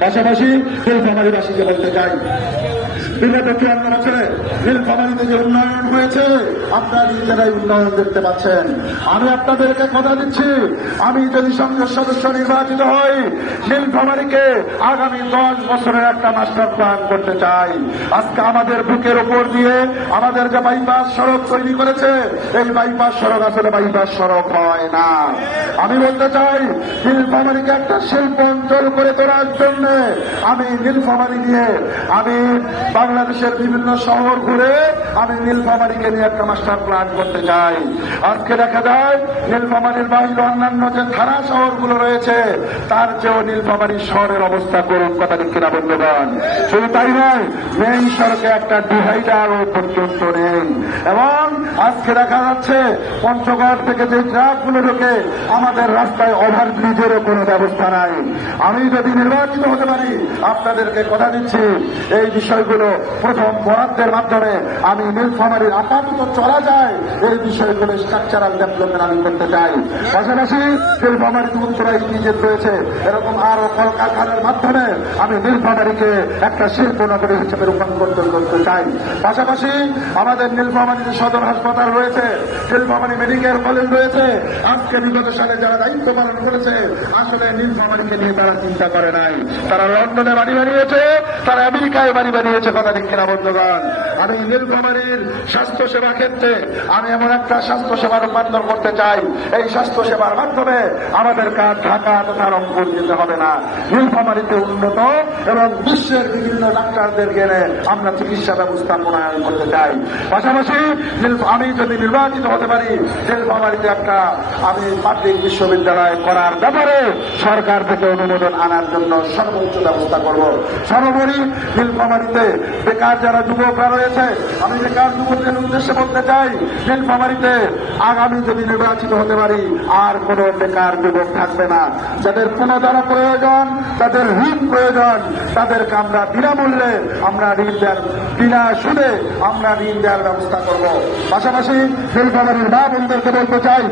পাশাপাশি নীলফামারীবাসীকে বলতে চাই বিগত যে উন্নয়ন হয়েছে নিজেরাই উন্নয়ন দেখতে পাচ্ছেন। আমি আপনাদেরকে কথা দিচ্ছি, আমি যদি সংসদ সদস্য নির্বাচিত হই আগামী দশ বছরের একটা মাস্টার প্ল্যান করতে চাই। আজকে আমাদের বুকের উপর দিয়ে আমাদের যে বাইপাস সড়ক তৈরি করেছে, এই বাইপাস সড়ক আসলে বাইপাস সড়ক হয় না। আমি বলতে চাই নীলফামারীকে একটা শিল্প অঞ্চল করে তোলার জন্য আমি নীলফামারী নিয়ে আমি বাংলাদেশের বিভিন্ন শহর ঘুরে আমি নীলফামারীকে নিয়ে একটা মাস্টার প্ল্যান করতে চাই। আজকে দেখা যায়, নীলফামারীর বাইরে অন্যান্য যে থানা শহরগুলো রয়েছে, তার চেয়েও নীলফামারী শহরের অবস্থা করুন কথা দিচ্ছে না, বন্ধুগণ। শুধু তাই নয়, মেইন সড়কে একটা ডিভাইডারও পর্যন্ত নেই। এবং আজকে দেখা যাচ্ছে, পঞ্চগড় থেকে যে ট্রাকগুলো ঢোকে, আমাদের রাস্তায় ওভার ব্রিজেরও কোনো ব্যবস্থা নাই। আমি যদি নির্বাচিত হতে পারি, আপনাদেরকে কথা দিচ্ছি, এই বিষয়গুলো প্রথম বরাদ্দের মাধ্যমে আমি নীলফামারীর আপাতত চলা যায়, এই বিষয়গুলো স্ট্রাকচারাল ডেভেলপমেন্ট আমি করতে চাই। পাশাপাশি নীলফামারীতে উত্তরা ইপিজেড রয়েছে। এরকম আরও কলকারখানার মাধ্যমে আমি নীলফামারীকে একটা শিল্প নগরী হিসেবে রূপান্তর করতে চাই। পাশাপাশি আমাদের নীলফামারীতে সদর হাসপাতাল রয়েছে, নীলফামারী মেডিকেল কলেজ রয়েছে। আজকে বিগত সালে যারা দায়িত্ব পালন করেছে, আসলে নীলফামারীকে নিয়ে তারা চিন্তা করে নাই। তারা লন্ডনে বাড়ি বানিয়েছে, তারা আমেরিকায় বাড়ি বানিয়েছে, কথা নীলফামারীতে উন্নত এবং বিশ্বের বিভিন্ন ডাক্তারদের গেলে আমরা চিকিৎসা ব্যবস্থা প্রণয়ন করতে চাই। পাশাপাশি আমি যদি নির্বাচিত হতে পারি নীলফামারীতে একটা আমি পাবলিক বিশ্ববিদ্যালয় করার ব্যাপারে সরকার থেকে অনুমোদন আনার জন্য সর্বোচ্চ ব্যবস্থা করব। সর্বোপরি নীলফামারীতে বেকার যারা যুবকরা রয়েছে, আমি বেকার যুবকদের উদ্দেশ্যে বলতে চাই নীলফামারীতে আগামী যদি নির্বাচিত হতে পারি, আর কোন বেকার যুবক থাকবে না। যাদের দ্বারা প্রয়োজন, তাদের ঋণ প্রয়োজন, তাদেরকে আমরা বিনামূল্যে, আমরা ঋণ দেওয়ার বিনা সুদে, আমরা ঋণ দেওয়ার ব্যবস্থা করব। পাশাপাশি নীলফামারীর মা বোনদেরকে বলতে চাই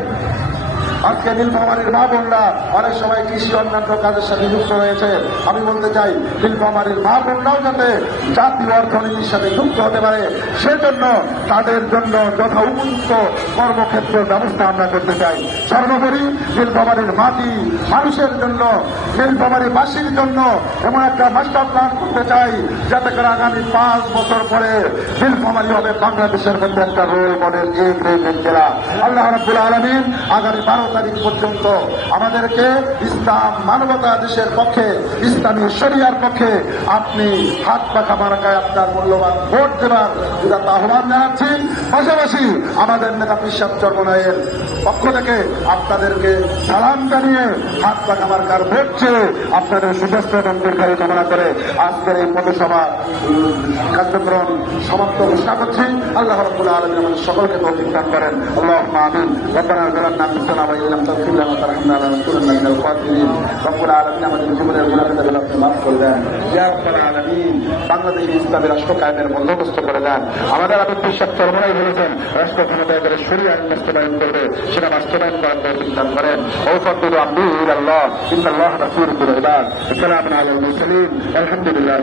আজকে নীলফামারির মা বোনরা অনেক সময় কৃষি অন্যান্য কাজের সাথে যুক্ত রয়েছে। আমি বলতে চাই, নীলফামারির মা বোনরাও যাতে জাতীয় অর্থনীতির সাথে যুক্ত হতে পারে, সেজন্য তাদের জন্য যথা উপযুক্ত কর্মক্ষেত্র ব্যবস্থা আমরা করতে চাই। সর্বোপরি নীলফামারীর মাটি মানুষের জন্য নীলফামারীবাসীর জন্য এমন একটা মাস্টার প্ল্যান করতে চাই, যাতে করে আগামী পাঁচ বছর পরে নীলফামারী হবে বাংলাদেশের মধ্যে একটা রোল মডেল জেলা। আল্লাহ রাব্বুল আলমিন আগামী বারো তারিখ পর্যন্ত আমাদেরকে ইসলাম মানবতা দেশের পক্ষে, ইসলামী শরিয়ার পক্ষে আপনি হাত পাখা মারাকায় আপনার মূল্যবান ভোট দেবার আহ্বান জানাচ্ছি। পাশাপাশি আমাদের নেতা পিসাব চর্মনায়ের পক্ষ থেকে আপনাদেরকে সালাম জানিয়ে হাত পাখা মার্কার ভোট চেয়ে আপনাদের সুস্বাস্থ্য এবং দীর্ঘায়ু কামনা করে আজকের এই পথসভা উম, কার্যক্রম সমাপ্ত ঘোষণা করছি। আল্লাহ রব্বুল আলমী সকলকে তৌফিক দান করেন। আল্লাহ আমিন। রব্বানা খাসিরিন। রব্বুল আমাদের জীবনের মাফ করে দেন। বাংলাদেশে ইসলামী রাষ্ট্র কায়েমের বন্দোবস্ত করে দেন। আমাদের আবেদ বিশ্বাস চরমরাই বলেছেন রাষ্ট্র ক্ষমতায় করে সরিয়ে আইন বাস্তবায়ন করবে সেটা বাস্তবায়ন আল্লাহ বিন্দান করেন। ঔষধুল আব্দুল আল্লাহ ইন্দাল্লাহ রাসুল ইবাদ ইসলাম আলমুল সালিম আলহামদুলিল্লাহ